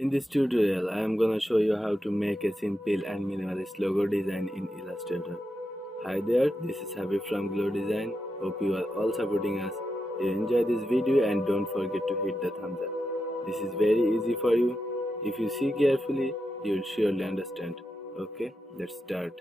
In this tutorial, I am gonna show you how to make a simple and minimalist logo design in Illustrator. Hi there, this is Habib from Glow Design. Hope you are all supporting us. You enjoy this video and don't forget to hit the thumbs up. This is very easy for you. If you see carefully, you will surely understand. Okay, let's start.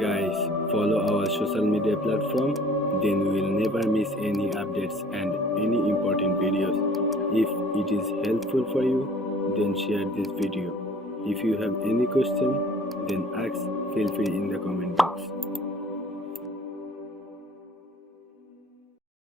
Guys, follow our social media platform, then you will never miss any updates and any important videos. If it is helpful for you, then share this video. If you have any question, then ask, feel free in the comment box.